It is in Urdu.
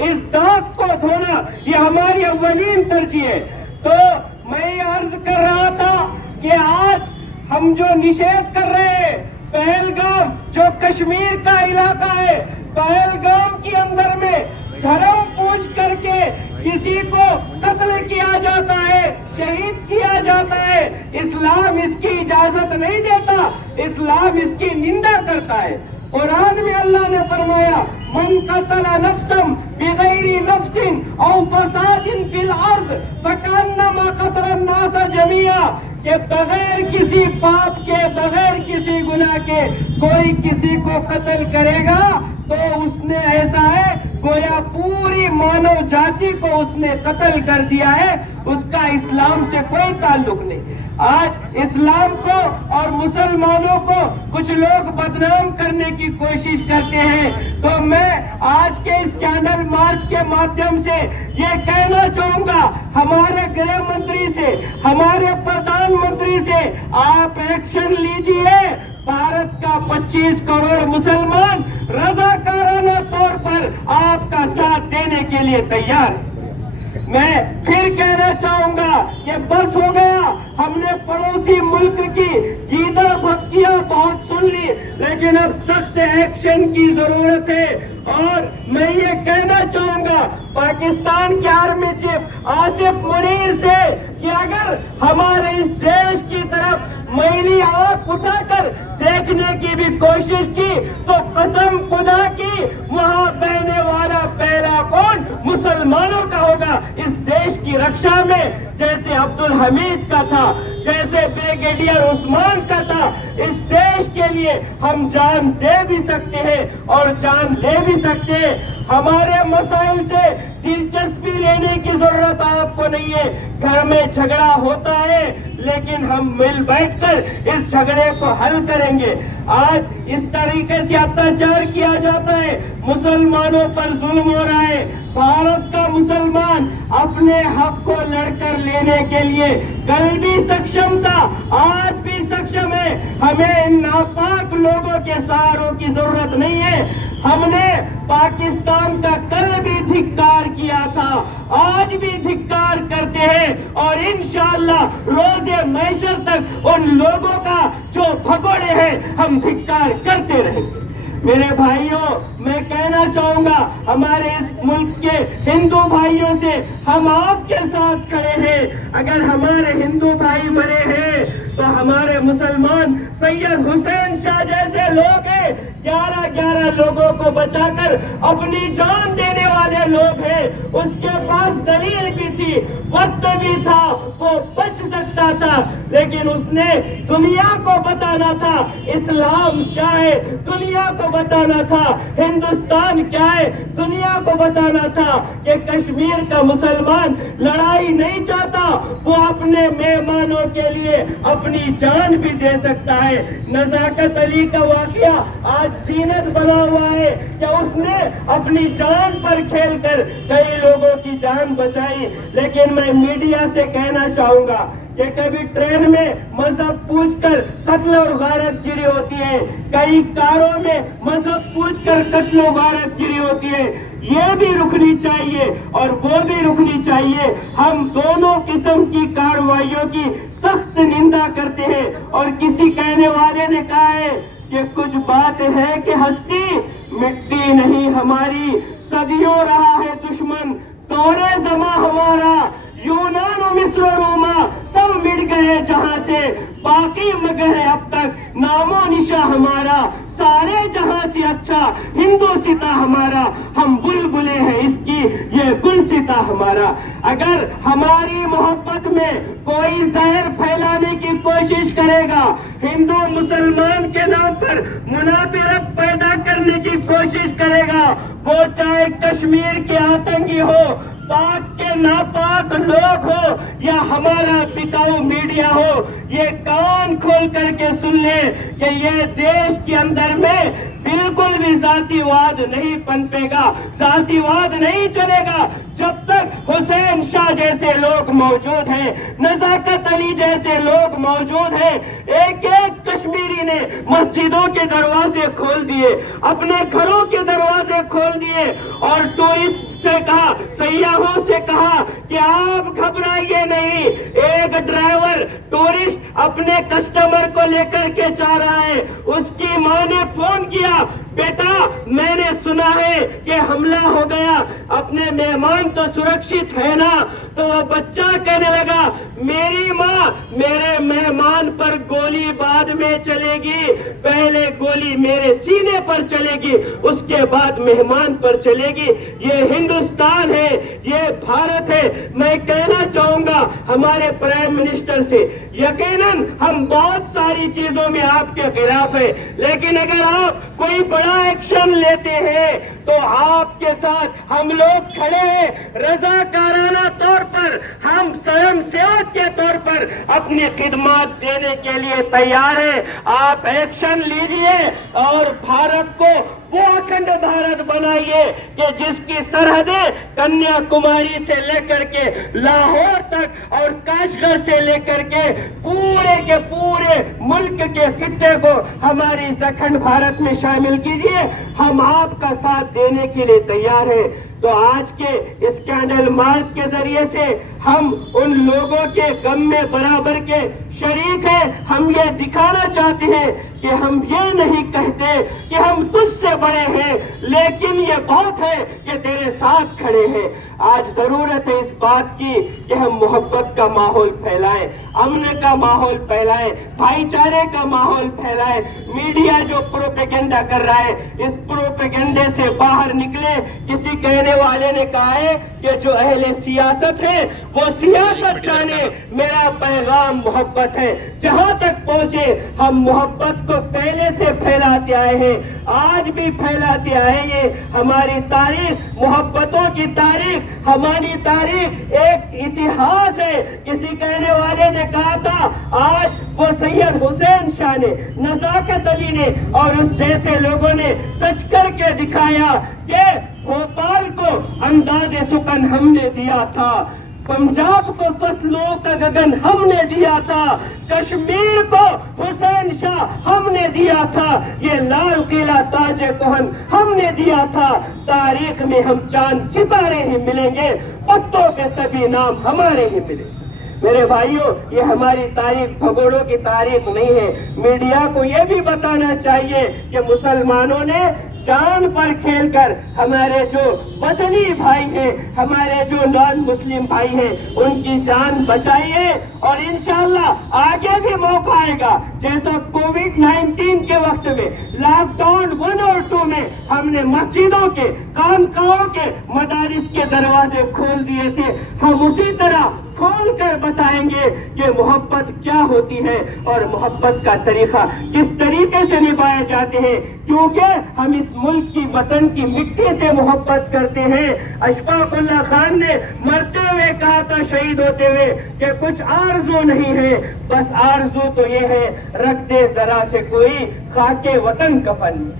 اس داغ کو دھونا یہ ہماری اولین ترجیح ہے۔ تو میں یہ عرض کر رہا تھا کہ آج ہم جو نشید کر رہے ہیں، پہلگام جو کشمیر کا علاقہ ہے، پہلگام کے اندر میں دھرم پوچھ کر کے کسی کو قتل کیا جاتا ہے، شہید کیا جاتا ہے، اسلام اس کی اجازت نہیں دیتا، اسلام اس کی نندا کرتا ہے۔ قرآن میں اللہ نے فرمایا من قتل نفسا بغیر نفس او فساد فی الارض فکانما قتل الناس جميعا، کہ بغیر کسی پاپ کے، بغیر کسی گناہ کے کوئی کسی کو قتل کرے گا تو اس نے ایسا ہے گویا پوری مانو جاتی کو اس نے قتل کر دیا ہے، اس کا اسلام سے کوئی تعلق نہیں۔ آج اسلام کو اور مسلمانوں کو کچھ لوگ بدنام کرنے کی کوشش کرتے ہیں، تو میں آج کے اس کینڈل مارچ کے مادھیم سے یہ کہنا چاہوں گا ہمارے گرہ منتری سے، ہمارے پردھان منتری سے، آپ ایکشن لیجئے۔ بھارت کا 25 کروڑ مسلمان رضاکارانہ طور پر آپ کا ساتھ دینے کے لیے تیار ہے۔ میں پھر کہنا چاہوں گا کہ بس ہو گیا، ہم نے پڑوسی ملک کی گیدڑ بھبکیاں بہت سن لی، لیکن اب سخت ایکشن کی ضرورت ہے۔ اور میں یہ کہنا چاہوں گا پاکستان کے آرمی چیف آصف منیر سے کہ اگر ہمارے اس دیش کی طرف میلی آنکھ اٹھا کر دیکھنے کی بھی کوشش کی تو قسم خدا کی وہاں بہنے والا پہلا کون مسلمانوں کا ہوگا اس دیش کی رکشا میں، جیسے عبدالحمید کا تھا، جیسے بریگیڈیئر عثمان کا تھا۔ اس دیش کے لیے ہم جان دے بھی سکتے ہیں اور جان لے بھی سکتے ہیں۔ ہمارے مسائل سے دلچسپی لینے کی ضرورت آپ کو نہیں ہے۔ گھر میں جھگڑا ہوتا ہے لیکن ہم مل بیٹھ کر اس جھگڑے کو حل کریں گے۔ آج اس طریقے سے اتیاچار کیا جاتا ہے، مسلمانوں پر ظلم ہو رہا ہے۔ بھارت کا مسلمان اپنے حق کو لڑ کر لینے کے لیے کل بھی سکشم تھا، آج بھی سکشم ہے۔ ہمیں ان ناپاک لوگوں کے سہاروں کی ضرورت نہیں ہے۔ ہم نے پاکستان کا کل بھی دھکار کیا تھا، آج بھی دھکار کرتے ہیں، اور انشاءاللہ روز محشر تک ان لوگوں کا جو بھگوڑے ہیں ہم دھکار کرتے رہیں گے۔ میرے بھائیوں، میں کہنا چاہوں گا ہمارے اس ملک کے ہندو بھائیوں سے، ہم آپ کے ساتھ کھڑے ہیں۔ اگر ہمارے ہندو بھائی مرے ہیں تو ہمارے مسلمان سید حسین شاہ جیسے لوگ ہیں، 11 لوگوں کو بچا کر اپنی جان دینے والے لوگ ہیں۔ اس کے پاس دلیل بھی تھی، وقت بھی تھا، وہ بچ سکتا تھا، لیکن اس نے دنیا کو بتانا تھا اسلام کیا ہے، دنیا کو بتانا تھا ہندوستان کیا ہے، دنیا کو بتانا تھا کہ کشمیر کا مسلمان لڑائی نہیں چاہتا، وہ اپنے مہمانوں کے لیے اپنی جان بھی دے سکتا ہے۔ نزاکت علی کا واقعہ آج زینت بنا ہوا ہے کہ اس نے اپنی جان پر کھیل کر کئی لوگوں کی جان بچائی۔ لیکن میں میڈیا سے کہنا چاہوں گا کہ کبھی ٹرین میں مذہب پوچھ کر قتل اور غارت گری ہوتی ہے، کئی کاروں میں مذہب پوچھ کر قتل و غارت گری ہوتی ہے۔ یہ بھی رکنی چاہیے اور وہ بھی رکنی چاہیے۔ ہم دونوں قسم کی کارروائیوں کی سخت نندا کرتے ہیں، اور کسی کہنے والے نے کہا ہے کہ کچھ بات ہے کہ ہستی مٹتی نہیں ہماری، صدیوں رہا ہے دشمن دورے زماں ہمارا، یونان و مصر و روما سب مٹ گئے جہاں سے، باقی مگر ہے اب تک نام و نشاں ہمارا، سارے جہاں سے اچھا ہندوستاں ہمارا، ہم بلبلے ہیں اس کی یہ گلستاں ہمارا۔ اگر ہماری محبت میں کوئی زہر پھیلانے کی کوشش کرے گا، ہندو مسلمان کے نام پر منافرت پیدا کرنے کی کوشش کرے گا، وہ چاہے کشمیر کے آتنکی ہو، پاک کے ناپاک لوگ ہو، یا ہمارا بتاؤ میڈیا ہو، یہ کان کھول کر کے سن لے کہ یہ دیش کے اندر میں بالکل بھی ذاتی واد نہیں پنپے گا، ذاتی واد نہیں چلے گا جب تک حسین شاہ جیسے لوگ موجود ہیں، نزاکت علی جیسے لوگ موجود ہیں۔ ایک ایک کشمیری نے مسجدوں کے دروازے کھول دیے، اپنے گھروں کے دروازے کھول دیے، اور ٹورسٹ سے کہا, سیاحوں سے کہا کہ آپ گھبرائیے نہیں. ایک ڈرائیور ٹورسٹ اپنے کسٹمر کو لے کر کے جا رہا ہے. اس کی ماں نے فون کیا, بیٹا میں نے سنا ہے کہ حملہ ہو گیا, اپنے مہمان تو سرکشت ہے نا؟ تو وہ بچہ کہنے لگا, میری ماں میرے مہمان پر گولی بعد میں چلے گی, پہلے گولی میرے سینے پر چلے گی, اس کے بعد مہمان پر چلے گی. یہ ہندوستان ہے, یہ بھارت ہے. میں کہنا چاہوں گا ہمارے پرائم منسٹر سے, یقیناً ہم بہت ساری چیزوں میں آپ کے خلاف ہیں, لیکن اگر آپ کوئی بڑا ایکشن لیتے ہیں تو آپ کے ساتھ ہم لوگ کھڑے ہیں. رضاکارانہ طور پر, ہم سوئم سیوک کے طور پر اپنی خدمات دینے کے لیے تیار ہیں. آپ ایکشن لیجئے اور بھارت کو وہ اکھنڈ بھارت بنائیے کہ جس کی سرحدیں کنیا کماری سے لے کر کے لاہور تک اور کاشغر سے لے کر کے پورے ملک کے خطے کو ہماری اس اکھنڈ بھارت میں شامل کیجئے. ہم آپ کا ساتھ دینے کے لیے تیار ہیں. تو آج کے اس کینڈل مارچ کے ذریعے سے ہم ان لوگوں کے غم میں برابر کے شریک ہیں. ہم یہ دکھانا چاہتے ہیں کہ ہم یہ نہیں کہتے کہ ہم تجھ سے بڑے ہیں, لیکن یہ بات ہے کہ تیرے ساتھ کھڑے ہیں. آج ضرورت ہے اس بات کی کہ ہم محبت کا ماحول پھیلائیں, امن کا ماحول پھیلائیں, بھائی چارے کا ماحول پھیلائیں. میڈیا جو پروپیگنڈا کر رہا ہے, اس پروپیگنڈے سے باہر نکلے. کسی کہنے والے نے کہا ہے کہ جو اہل سیاست ہے وہ سیاست جانے, میرا پیغام محبت ہے. جہاں تک پہنچے ہم محبت کو پہلے سے پھیلاتے آئے ہیں, آج بھی پھیلاتے آئے ہیں. ہماری تاریخ محبتوں کی تاریخ, ہماری تاریخ ایک اتہاس ہے. کسی کہنے والے نے کہا تھا آج وہ سید حسین شاہ نے, نزاکت علی نے اور اس جیسے لوگوں نے سچ کر کے دکھایا کہ بھوپال کو انداز سکن ہم نے دیا تھا, پنجاب کو فصلوں کا گگن ہم نے دیا تھا, کشمیر کو حسین شاہ ہم نے دیا تھا, یہ لال قلعہ تاج کہن ہم نے دیا تھا. تاریخ میں ہم چاند ستارے ہی ملیں گے, پتوں پہ سبھی نام ہمارے ہی ملیں گے. میرے بھائیوں, یہ ہماری تاریخ بھگوڑوں کی تاریخ نہیں ہے. میڈیا کو یہ بھی بتانا چاہیے کہ مسلمانوں نے جان پر کھیل کر ہمارے جو وطنی بھائی ہیں, ہمارے جو نان مسلم بھائی ہیں, ان کی جان بچائیے. اور انشاءاللہ آگے بھی موقع آئے گا, جیسا کووڈ-19 کے وقت میں لاک ڈاؤن 1 اور 2 میں ہم نے مسجدوں کے, خانقاہوں کے, مدارس کے دروازے کھول دیے تھے, ہم اسی طرح کھول کر بتائیں گے کہ محبت کیا ہوتی ہے اور محبت کا طریقہ کس طریقے سے نبھائے جاتے ہیں, کیونکہ ہم اس ملک کی وطن کی مٹی سے محبت کرتے ہیں. اشفاق اللہ خان نے مرتے ہوئے کہا تھا, شہید ہوتے ہوئے, کہ کچھ آرزو نہیں ہے, بس آرزو تو یہ ہے, رکھ دے ذرا سے کوئی خاک وطن کفن.